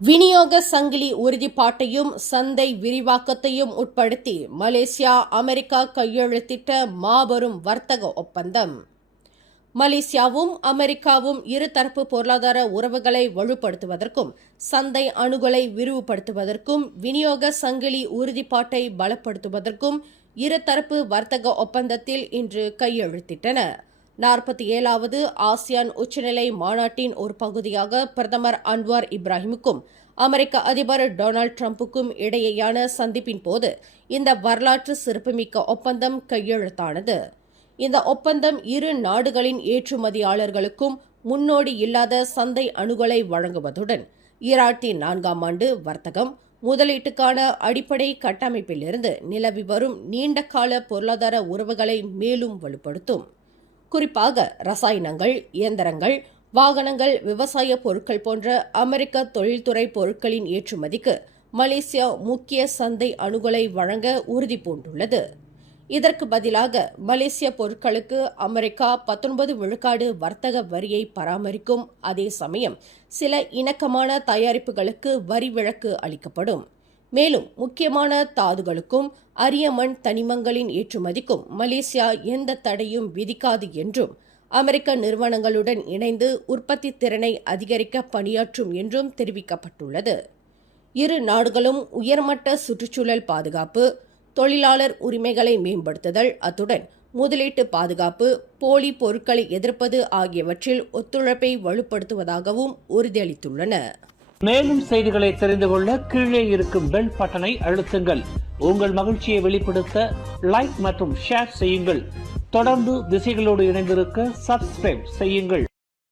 விநியோக சங்கிலி உறுதிப்பாட்டையும் சந்தை விரிவாக்கத்தையும் உட்படுத்தி மலேசியா அமெரிக்கா கையெழுத்திட்ட மாபெரும் வர்த்தக ஒப்பந்தம். மலேசியாவும் அமெரிக்காவும் இருதரப்பு பொருளாதார உறவுகளை வலுப்படுத்துவதற்கும் சந்தை அணுகலை விரிவுபடுத்துவதற்கும் விநியோக சங்கிலி உறுதிப்பாட்டை பலப்படுத்துவதற்கும் இருதரப்பு வர்த்தக ஒப்பந்தத்தில் இன்று கையெழுத்திட்டன. 47வது ஆசியான் உச்சநிலை மாநாட்டின் ஒரு பகுதியாக பிரதமர் அன்வார் இப்ராஹிமுக்கும் அமெரிக்க அதிபர் டொனால்டு டிரம்புக்கும் இடையேயான சந்திப்பின் போது இந்த வரலாற்று சிறப்புமிக்க ஒப்பந்தம் கையெழுத்தானது. இந்த ஒப்பந்தம் இரு நாடுகளின் ஏற்றுமதியாளர்களுக்கும் முன்னோடி இல்லாத சந்தை அணுகலை வழங்குவதுடன் 2004ஆம் ஆண்டு வர்த்தகம் முதலீட்டுக்கான அடிப்படை கட்டமைப்பிலிருந்து நிலவி வரும் நீண்டகால பொருளாதார உறவுகளை மேலும் வலுப்படுத்தும். குறிப்பாக ரசாயனங்கள், இயந்திரங்கள், வாகனங்கள், விவசாய பொருட்கள் போன்ற அமெரிக்க தொழில்துறை பொருட்களின் ஏற்றுமதிக்கு மலேசியா முக்கிய சந்தை அணுகலை வழங்க உறுதி பூண்டுள்ளது. இதற்கு பதிலாக மலேசிய பொருட்களுக்கு அமெரிக்கா 19 விழுக்காடு வர்த்தக வரியை பராமரிக்கும். அதே சமயம் சில இணக்கமான தயாரிப்புகளுக்கு வரி விலக்கு அளிக்கப்படும். மேலும் முக்கியமான தாதுகளுக்கும் அரிய மண் தனிமங்களின் ஏற்றுமதிக்கும் மலேசியா எந்த தடையும் விதிக்காது என்றும் அமெரிக்க நிறுவனங்களுடன் இணைந்து உற்பத்தி திறனை அதிகரிக்க பணியாற்றும் என்றும் தெரிவிக்கப்பட்டுள்ளது. இரு நாடுகளும் உயர்மட்ட சுற்றுச்சூழல் பாதுகாப்பு, தொழிலாளர் உரிமைகளை மேம்படுத்துதல், அத்துடன் முதலீட்டு பாதுகாப்பு, போலி பொருட்களை எதிர்ப்பது ஆகியவற்றில் ஒத்துழைப்பை வலுப்படுத்துவதாகவும் உறுதியளித்துள்ளன. மேலும் செய்திகளை தெரிந்து கொள்ள கீழே இருக்கும் பெல் பட்டனை அழுத்துங்கள். உங்கள் மகிழ்ச்சியை வெளிப்படுத்த லைக் மற்றும் ஷேர் செய்யுங்கள். தொடர்ந்து திசைகளோடு இணைந்திருக்க சப்ஸ்கிரைப் செய்யுங்கள்.